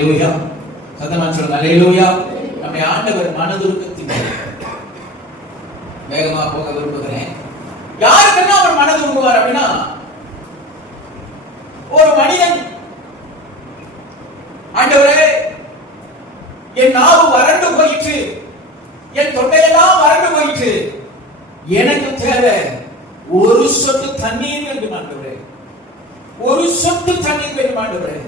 அல்லேலூயா. சத்தமா சொல்லுங்க அல்லேலூயா. நம்முடைய ஆண்டவர் மனதுருக்கத்தின் வேகமா போக விரும்புகிறேன். யாருக்கெல்லாம் அவர் மனது உருவார் அப்படின்னா, ஒரு மனிதன் ஆண்டவரே என் நாவு வறண்டு போயிற்று, என் தொண்டையெல்லாம் வறண்டு போயிற்று, எனக்கு தேவை ஒரு சொட்டு தண்ணீர் வேண்டும் ஆண்டவரே, ஒரு சொட்டு தண்ணீர் வேண்டும் ஆண்டவரே.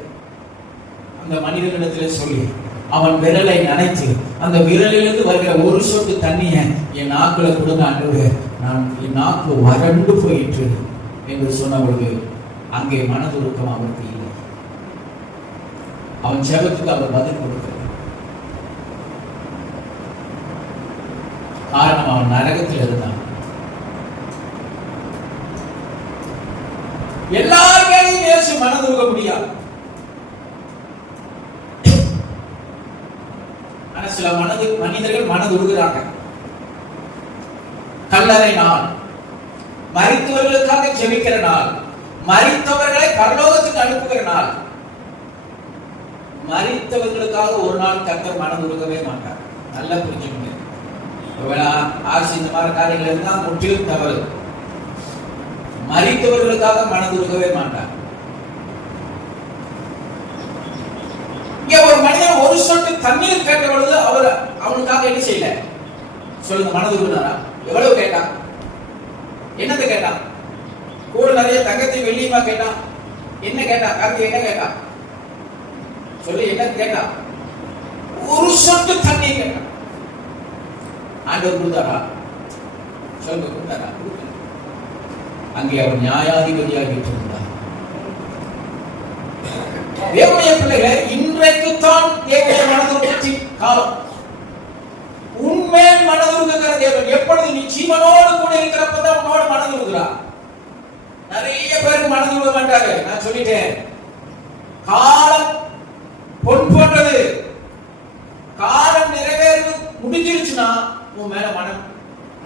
அந்த மனிதனிடத்தில் சொல்லி அவன் விரலை நனைத்து அந்த விரலிலிருந்து வருகிற ஒரு சொட்டு தண்ணிய என் நாக்குல கொடுங்க ஆண்டவரே, நான் என் நாக்கு வறண்டு போயிற்று என்று சொன்ன பொழுது அங்கே மனதுருக்கம் அவருக்கு இல்லை. அவன் ஜெபத்துக்கு அவர் பதில் கொடுக்கிறார். காரணம் அவன் நரகத்தில் இருந்தான். எல்லாருமே இயேசு மனதுருக முடியாது. சில மனிதர்கள் மனதுருகிறாங்க. கல்லறை நாள், மரித்தவர்களுக்காக ஜெபிக்கிற நாள், மரித்தவர்களை பரலோகத்துக்கு அனுப்புகிற நாள். மரித்தவர்களுக்காக ஒரு நாள் கர்த்தர் மனதுருகவே மாட்டார். நல்லா புரிஞ்சுக்கணும். ஆட்சி இந்த மாதிரி காரியங்கள் இருந்தா முற்றிலும் தவறு. மரித்தவர்களுக்காக மனதுருகவே மாட்டார். ஒரு மனிதன் ஒரு சொட்டு தண்ணீர் கேட்ட பொழுது அவனுக்காக என்ன செய்யல சொல்லுங்க? மனதுருகினாரா? எவ்வளவு கேட்டான்? என்னத்தை கேட்டான்? கூட நிறைய தங்கத்தை வெள்ளியுமா கேட்டான்? என்ன கேட்டான்? கார்த்தி என்ன கேட்டான்? சொல்லி என்ன கேட்டான்? ஒரு சொட்டு தண்ணீர் கேட்டான். ஆண்டவர் கொடுத்தாரா? சொல்லுங்க, கொடுத்தாரா? அங்கே அவர் நியாயாதிபதியாக இருந்தார். தேவனுடைய பிள்ளைகளே, இன்றைக்குத்தான் தேவனுடைய மனதுருக்கத்தின் காலம். உண்மையில் மனதுருக்குகிற தேவன் எப்பொழுது நீ ஜீவனோடு கூட இருக்கிறப்பதான் உன்னோட மனதுருக்கிறார். நிறைய பேருக்கு மனதுருக மாட்டாரு. நான் சொல்லிட்டேன், காலம் பொன் போன்றது. காலம் நிறைவேறு முடிஞ்சிருச்சுன்னா உன் மேல மனம்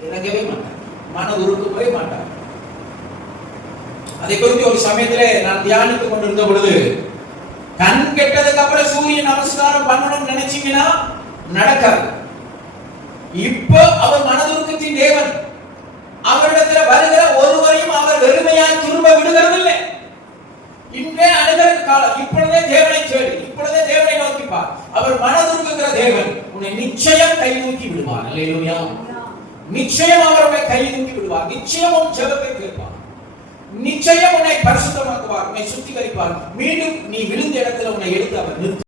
இறங்கவே மாட்டார், மனதுருக்கவே மாட்டார். அதை குறித்து ஒரு சமயத்திலே நான் தியானித்துக் கொண்டிருந்த பொழுது, கண் கெட்டதுக்கு அப்புறம் சூரிய நமஸ்காரம் பண்ணணும்னு நினைச்சீங்கன்னா நடக்காது. இப்ப அவர் மனதுருக்கத்தின் தேவன். அவரிடத்துல வருகிற ஒருவரையும் அவர் வெறுமையாய் திரும்ப விடுகிறதில்லை. இன்றே அணுகிற காலம். இப்பொழுதே தேவனை தேடி, இப்பொழுதே தேவனை நோக்கிப்பார். அவர் மனதுருக்குகிற தேவன். உன்னை நிச்சயம் கை தூக்கி விடுவார். அல்லேலூயா. நிச்சயம் அவருடைய கை தூக்கி விடுவார். நிச்சயம் உன் ஜெபத்தை கேட்பார். நிச்சயம் உன்னை பரிசுத்தமாக்குவார், உன்னை சுத்திகரிப்பார். மீண்டும் நீ விழுந்த இடத்துல உன்னை எடுத்து அவர் நிறுத்த